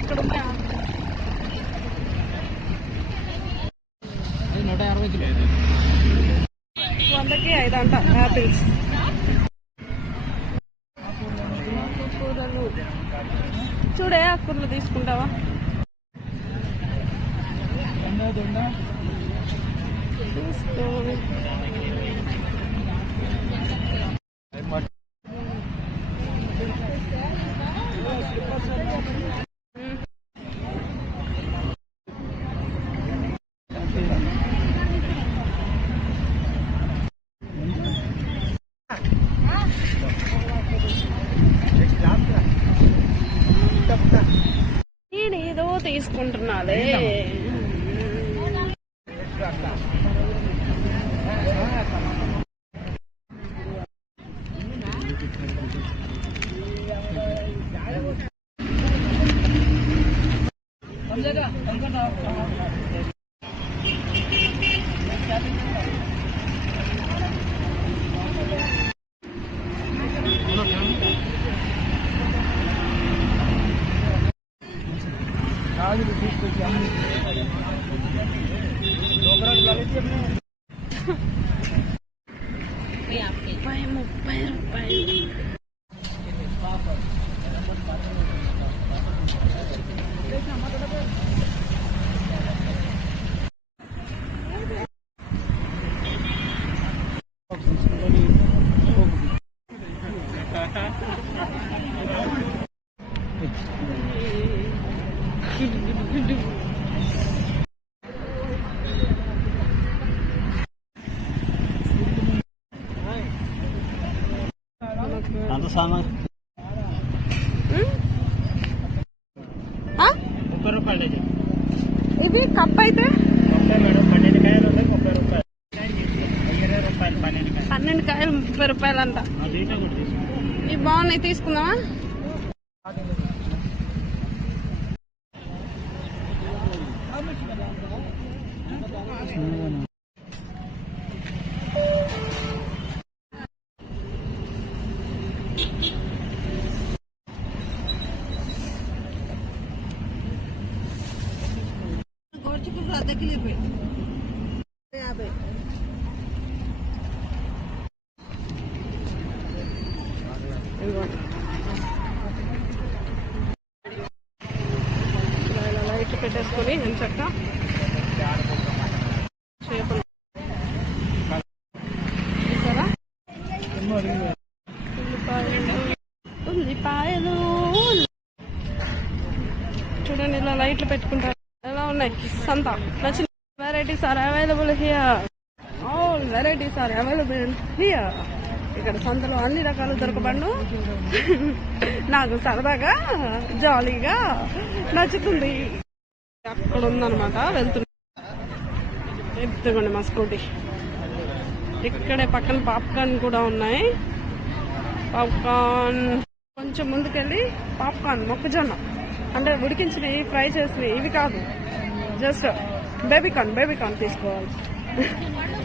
ఇక్కడ ఉన్నాయా? 100కి 5 అంట యాపిల్స్. కూరలు చూడే, కూరలు తీసుకుంటావా? తీసుకో. నేనేదో తీసుకుంటున్నాలే. ₹30. ఇది కప్ అయితే 12 కాయలు ₹30 అంట. ఇవి బాగున్నాయి, తీసుకుందామా? ₹50. లైట్ పెట్టేసుకొని ఎంచక్క చేపలు ఉల్లిపాయలు చూడండి, ఇలా లైట్లు పెట్టుకుంటారు. ఎలా ఉన్నాయి సంత? నచ్చిన varieties are available here. All varieties are available here. ఇక్కడ సంతలో అన్ని రకాలు దొరకబడును. నాకు సరదాగా జాలీగా నచ్చుతుంది. అక్కడ ఉందన్నమాట, వెళ్తున్నా. ఎత్తుకోండి మా స్కూటీ. ఇక్కడే పక్కన పాప్కార్న్ కూడా ఉన్నాయి. పాప్కార్న్ కొంచెం ముందుకెళ్ళి పాప్కార్న్ మొక్కజొన్న అంటే ఉడికించినవి, ఫ్రై చేసినవి, ఇవి కాదు, జస్ట్ బేబీకార్న్ తీసుకోవాలి.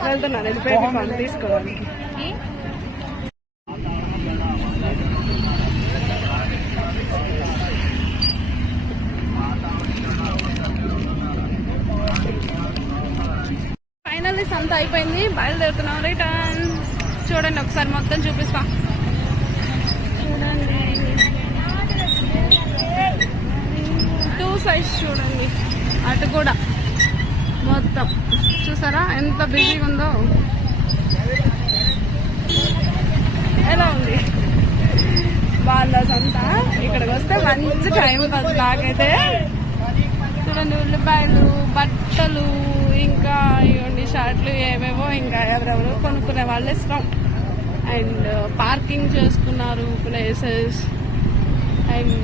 వెళ్తున్నాను నేను బేబీకార్న్ తీసుకోవాలి. ఫైనల్లీ సంత అయిపోయింది, బయలుదేరుతున్నాం రిటర్న్. చూడండి ఒకసారి మొత్తం చూపిస్తా. చూడండి 2 సైజ్ చూడండి, అటు కూడా మొత్తం చూసారా ఎంత బిజీగా ఉందో. ఎలా ఉంది వాళ్ళ సంత? ఇక్కడికి వస్తే మంచి టైం పాస్. నాకైతే చూడండి, ఉల్లిపాయలు, బట్టలు, ఇంకా ఇవ్వండి షర్ట్లు, ఏమేమో ఇంకా ఎవరెవరు కొనుక్కునే వాళ్ళు ఇష్టం. అండ్ పార్కింగ్ చేసుకున్నారు ప్లేసెస్. అండ్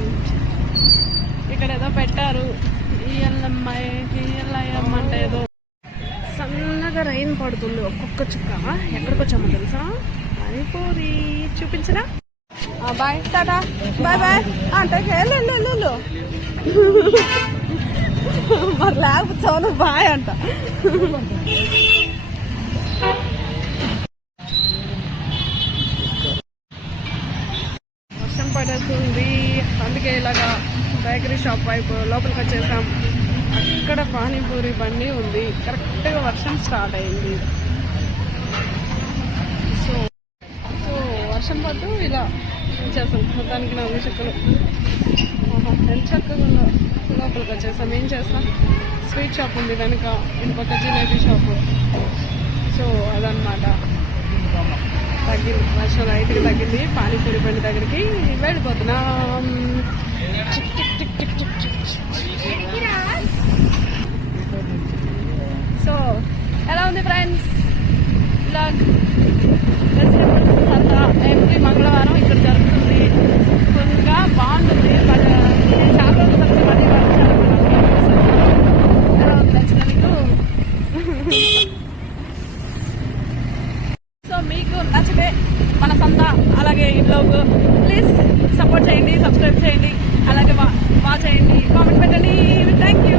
ఇక్కడ ఏదో పెట్టారు, ఈఎల్ఐఎం అంటే ఏదో. సన్నగా రైన్ పడుతుంది, ఒక్కొక్క చుక్క. ఎక్కడికి వచ్చామో తెలుసా? పానీపూరి చూపించరా? బాయ్, టాటా, బాయ్ బాయ్ అంటే వెళ్ళు. మరి లేకపోతే బాయ్ అంట. వర్షం పడేది ఉంది. అందుకే ఇలాగా బేకరీ షాప్ వైపు లోపలికి వచ్చేసాం. అక్కడ పానీపూరి బండి ఉంది. కరెక్ట్గా వర్షం స్టార్ట్ అయింది. సో సో వర్షం పట్టు ఇలా వచ్చేసాం. మొత్తానికి 4 చెక్కలు ఎంత చక్కగా ఉందో. లోపలికి వచ్చేసాం. ఏం చేస్తాం, స్వీట్ షాప్ ఉంది వెనుక, ఇంకొక జిలేబీ షాపు. సో అదనమాట. తగ్గింది వర్షం, లైట్గా తగ్గింది. పానీపూరి బండి దగ్గరికి వెళ్ళిపోతున్నాం. చిక్ చిక్ చిక్ చిక్ చిక్ చిక్. సో ఎలా ఉంది ఫ్రెండ్స్ బ్లాగ్? వెజిటేబుల్స్ సంత ఎవ్రీ మంగళవారం ఇక్కడ జరుగుతుంది. కొంచెంగా బాగుంటుంది. చాలా రోజులు వచ్చి మళ్ళీ ఎలా ఉంది నచ్చిన మీకు? సో మీకు నచ్చితే మన సంత అలాగే ఈ బ్లాగ్ ప్లీజ్ సపోర్ట్ చేయండి, సబ్స్క్రైబ్ చేయండి, అలాగే వాచ్ చేయండి, కామెంట్ పెట్టండి. Thank you.